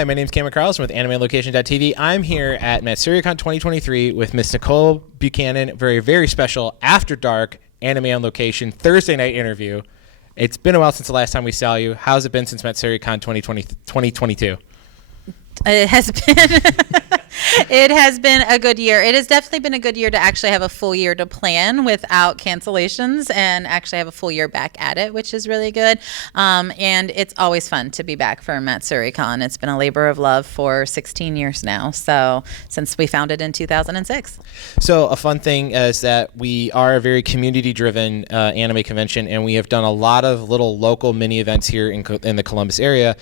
Hi, my name is Cameron Carlson with AnimeLocation.tv. I'm here at Matsuricon 2023 with Miss Nicole Buchanan. Very, very special After Dark Anime on Location Thursday Night Interview. It's been a while since the last time we saw you. How's it been since Matsuricon 2022? It has been it has been a good year. It has definitely been a good year to actually have a full year to plan without cancellations and actually have a full year back at it, which is really good. And it's always fun to be back for Matsuricon. It's been a labor of love for 16 years now. So since we founded in 2006. So a fun thing is that we are a very community-driven anime convention, and we have done a lot of little local mini events here in the Columbus area,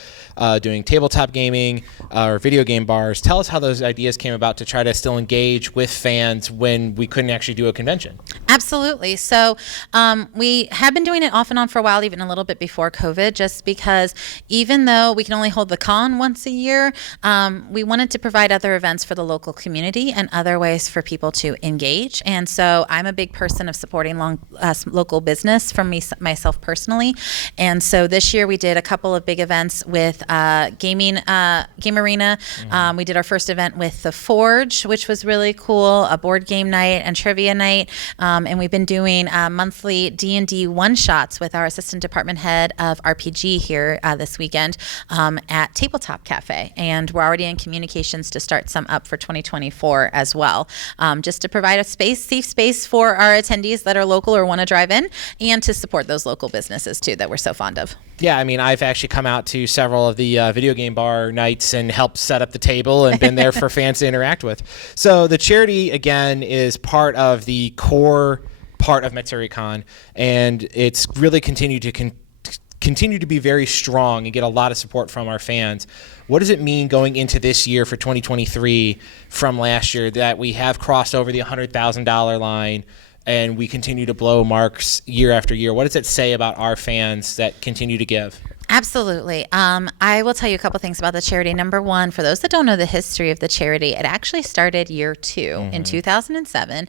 doing tabletop gaming, or video game bars. Tell us how those ideas came about to try to still engage with fans when we couldn't actually do a convention. Absolutely. So we have been doing it off and on for a while, even a little bit before COVID, just because even though we can only hold the con once a year, we wanted to provide other events for the local community and other ways for people to engage. And so I'm a big person of supporting local business from myself personally. And so this year we did a couple of big events with Game Arena. We did our first event with The Forge, which was really cool, a board game night and trivia night. And we've been doing monthly D&D one-shots with our assistant department head of RPG here this weekend at Tabletop Cafe. And we're already in communications to start some up for 2024 as well, just to provide a safe space for our attendees that are local or want to drive in, and to support those local businesses too that we're so fond of. Yeah, I mean, I've actually come out to several of the video game bar nights and helped set up the table and been there for fans to interact with. So the charity, again, is part of the core part of Matsuricon, and it's really continued to continue to be very strong and get a lot of support from our fans. What does it mean going into this year for 2023 from last year that we have crossed over the $100,000 line and we continue to blow marks year after year? What does it say about our fans that continue to give? Absolutely. I will tell you a couple things about the charity. Number one, for those that don't know the history of the charity, it actually started year two in 2007.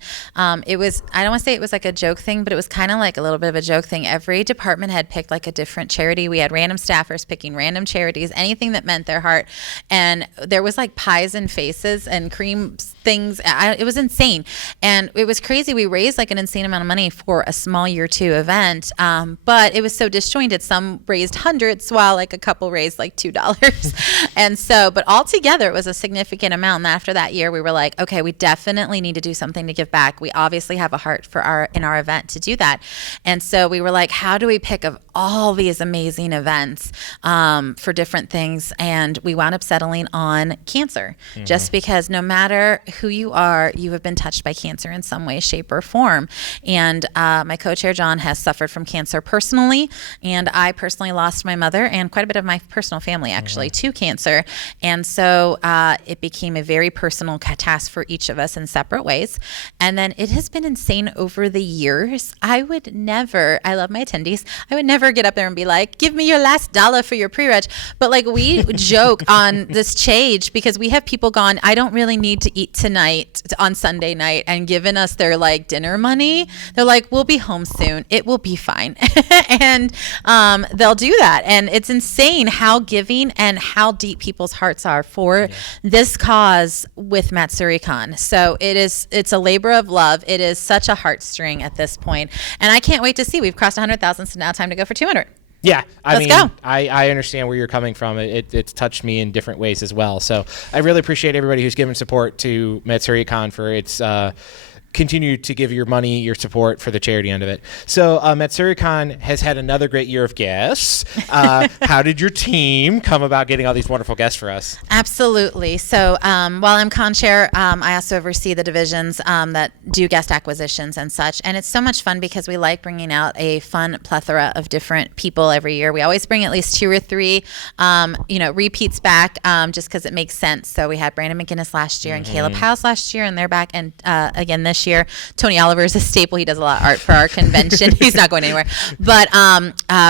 It was, I don't want to say it was like a joke thing, but it was kind of like a little bit of a joke thing. Every department had picked like a different charity. We had random staffers picking random charities, anything that meant their heart. And there was like pies and faces and cream things. It was insane. And it was crazy. We raised like an insane amount of money for a small year two event. But it was so disjointed. Some raised hundreds, while like a couple raised like $2. And so, but altogether it was a significant amount. And after that year, we were like, okay, we definitely need to do something to give back. We obviously have a heart for our event to do that. And so we were like, how do we pick of all these amazing events for different things? And we wound up settling on cancer, just because no matter who you are, you have been touched by cancer in some way, shape, or form. And my co-chair, John, has suffered from cancer personally. And I personally lost my mother and quite a bit of my personal family actually to cancer. And so it became a very personal task for each of us in separate ways. And then it has been insane over the years. I love my attendees. I would never get up there and be like, give me your last dollar for your pre-reg. But like we joke on this stage because we have people gone, I don't really need to eat tonight on Sunday night, and given us their like dinner money. They're like, we'll be home soon. It will be fine. And they'll do that. And it's insane how giving and how deep people's hearts are for this cause with Matsuricon. So it's a labor of love. It is such a heartstring at this point. And I can't wait to see. We've crossed 100,000, so now time to go for 200. Yeah, Let's go. I understand where you're coming from. It's touched me in different ways as well. So I really appreciate everybody who's given support to Matsuricon for its continue to give your money, your support for the charity end of it. So Matsuricon has had another great year of guests. How did your team come about getting all these wonderful guests for us? Absolutely. So while I'm con chair, I also oversee the divisions that do guest acquisitions and such. And it's so much fun because we like bringing out a fun plethora of different people every year. We always bring at least 2 or 3, repeats back just because it makes sense. So we had Brandon McGinnis last year and Caleb House last year, and they're back and again this year. year. Tony Oliver is a staple. He does a lot of art for our convention. He's not going anywhere. But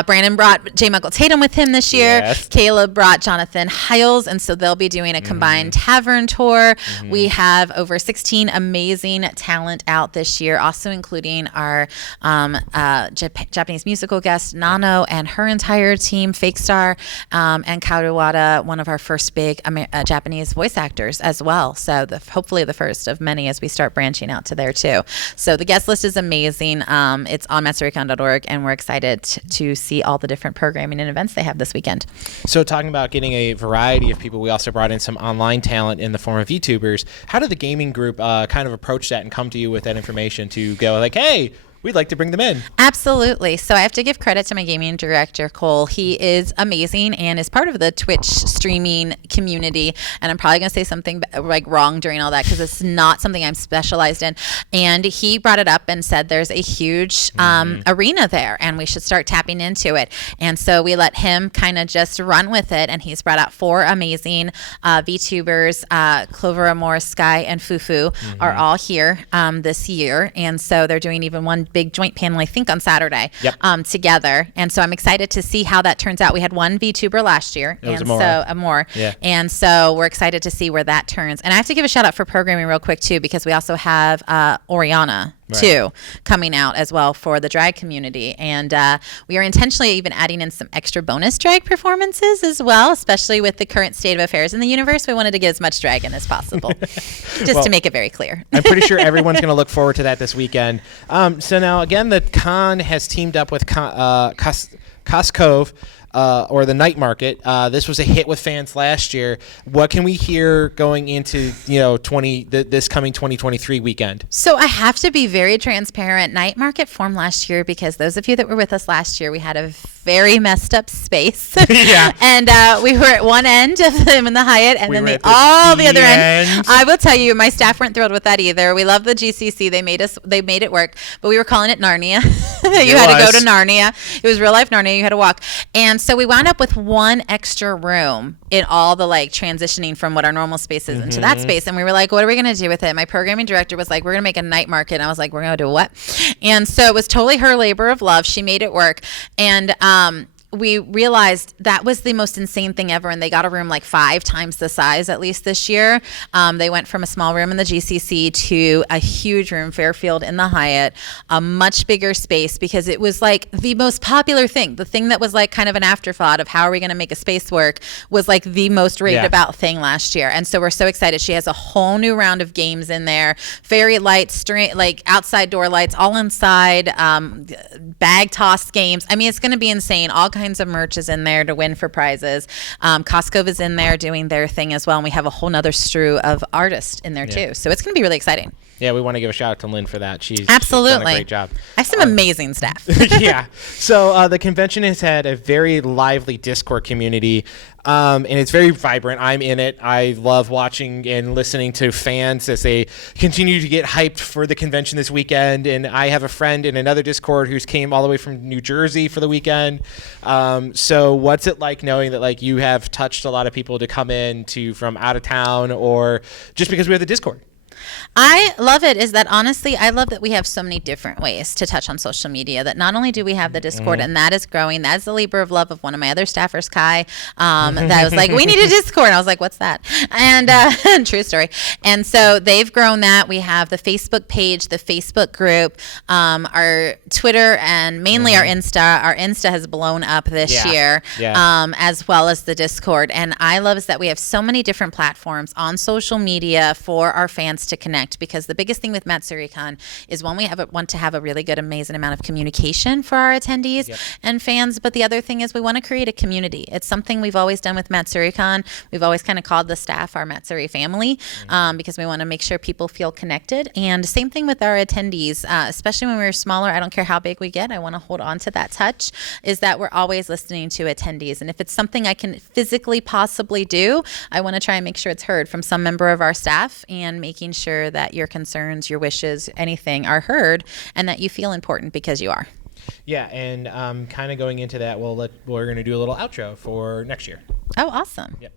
Brandon brought J. Michael Tatum with him this year. Yes. Caleb brought Jonathan Hiles, and so they'll be doing a combined tavern tour. We have over 16 amazing talent out this year, also including our Japanese musical guest Nano and her entire team, Fake Star, and Karuwada, one of our first big Japanese voice actors as well. So hopefully the first of many as we start branching out to there too. So the guest list is amazing. It's on Matsuricon.org, and we're excited to see all the different programming and events they have this weekend. So talking about getting a variety of people, we also brought in some online talent in the form of VTubers. How did the gaming group kind of approach that and come to you with that information to go like, hey, we'd like to bring them in? Absolutely. So I have to give credit to my gaming director, Cole. He is amazing and is part of the Twitch streaming community. And I'm probably going to say something like wrong during all that because it's not something I'm specialized in. And he brought it up and said there's a huge arena there and we should start tapping into it. And so we let him kind of just run with it. And he's brought out 4 amazing VTubers. Clover Amore, Sky, and Fufu are all here this year. And so they're doing even one big joint panel, I think, on Saturday together. And so I'm excited to see how that turns out. We had one VTuber last year. It was and Amore. so Amore. Yeah. And so we're excited to see where that turns. And I have to give a shout out for programming real quick too, because we also have Oriana too coming out as well for the drag community. And we are intentionally even adding in some extra bonus drag performances as well, especially with the current state of affairs in the universe. We wanted to get as much drag in as possible, just to make it very clear. I'm pretty sure everyone's going to look forward to that this weekend. So now, again, the con has teamed up with Costco, or the night market. This was a hit with fans last year. What can we hear going into this coming 2023 weekend? So I have to be very transparent. Night market formed last year because those of you that were with us last year, we had a very messed up space. Yeah. And we were at one end of them in the Hyatt, and then the other end. I will tell you, my staff weren't thrilled with that either. We love the GCC. They made it work, but we were calling it Narnia. You had to go to Narnia. It was real life Narnia. You had to walk. And so we wound up with one extra room in all the transitioning from what our normal space is into that space. And we were like, what are we going to do with it? My programming director was like, we're going to make a night market. And I was like, we're going to do what? And so it was totally her labor of love. She made it work. And we realized that was the most insane thing ever, and they got a room 5 times the size at least this year. They went from a small room in the GCC to a huge room, Fairfield, in the Hyatt, a much bigger space, because it was the most popular thing. The thing that was kind of an afterthought of how are we going to make a space work was the most raved about thing last year. And so we're so excited. She has a whole new round of games in there, fairy lights, outside door lights, all inside, bag toss games. I mean, it's going to be insane. All kinds of merch is in there to win for prizes. Costco is in there doing their thing as well, and we have a whole nother strew of artists in there too. So it's going to be really exciting. Yeah, we want to give a shout out to Lynn for that. She's done a great job. I have some amazing staff. Yeah. So the convention has had a very lively Discord community, and it's very vibrant. I'm in it. I love watching and listening to fans as they continue to get hyped for the convention this weekend. And I have a friend in another Discord who's came all the way from New Jersey for the weekend. So what's it like knowing that you have touched a lot of people to come in from out of town, or just because we have the Discord? I love it is that honestly, I love that we have so many different ways to touch on social media, that not only do we have the Discord and that is growing, that's the labor of love of one of my other staffers, Kai, that was like, we need a Discord. And I was like, what's that? And true story. And so they've grown that. We have the Facebook page, the Facebook group, our Twitter, and mainly our Insta. Our Insta has blown up this year, as well as the Discord. And I love is that we have so many different platforms on social media for our fans to connect, because the biggest thing with Matsuricon is one, we want to have a really good, amazing amount of communication for our attendees and fans, but the other thing is we want to create a community. It's something we've always done with Matsuricon. We've always kind of called the staff our Matsuri family, because we want to make sure people feel connected. And same thing with our attendees, especially when we're smaller. I don't care how big we get. I want to hold on to that touch, is that we're always listening to attendees. And if it's something I can physically possibly do, I want to try and make sure it's heard from some member of our staff, and making sure that your concerns, your wishes, anything are heard, and that you feel important because you are. Yeah, and kind of going into that, we're going to do a little outro for next year. Oh, awesome. Yep.